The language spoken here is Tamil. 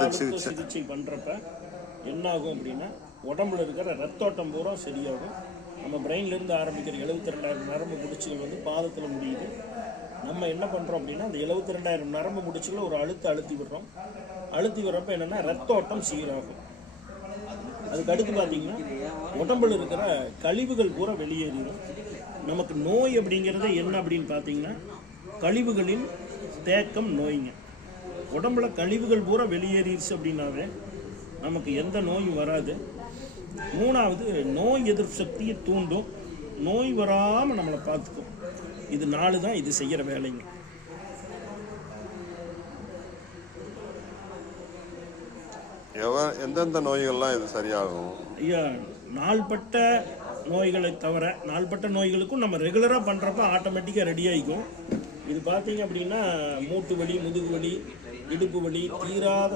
அழுத்த சிகிச்சை பண்ணுறப்ப என்ன ஆகும் அப்படின்னா உடம்புல இருக்கிற ரத்தோட்டம் பூரா சரியாகும். நம்ம பிரெயின்லேருந்து ஆரம்பிக்கிற 72,000 நரம்பு முடிச்சுகள் வந்து பாதத்தில் முடியுது. நம்ம என்ன பண்ணுறோம் அப்படின்னா அந்த 72,000 நரம்பு முடிச்சுகளை ஒரு அழுத்தி விடுறோம். அழுத்தி விடுறப்ப என்னென்னா ரத்தோட்டம் சீராகும். அதுக்கு அடுத்து பார்த்தீங்கன்னா உடம்புல இருக்கிற கழிவுகள் பூரா வெளியேறிடும். நமக்கு நோய் அப்படிங்கிறது என்ன அப்படின்னு பார்த்தீங்கன்னா கழிவுகளின் தேக்கம் நோய்ங்க. உடம்புல கழிவுகள் பூரா வெளியேறிடுச்சு அப்படின்னாவே நமக்கு எந்த நோயும் வராது. மூணாவது, நோய் எதிர்ப்பு சக்தியை தூண்டும், நோய் வராமல் நம்மளை பார்த்துக்கும். இது 4 தான் இது செய்கிற வேலைங்க. எந்தெந்த நோய்கள்லாம் இது சரியாகும் ஐயா? நாள்பட்ட நோய்களை தவிர நாள்பட்ட நோய்களுக்கும் நம்ம ரெகுலராக பண்ணுறப்ப ஆட்டோமேட்டிக்காக ரெடி ஆகிக்கும். இது பார்த்தீங்க அப்படின்னா மூட்டு வலி, முதுகு வலி, இடுப்பு வலி, தீராத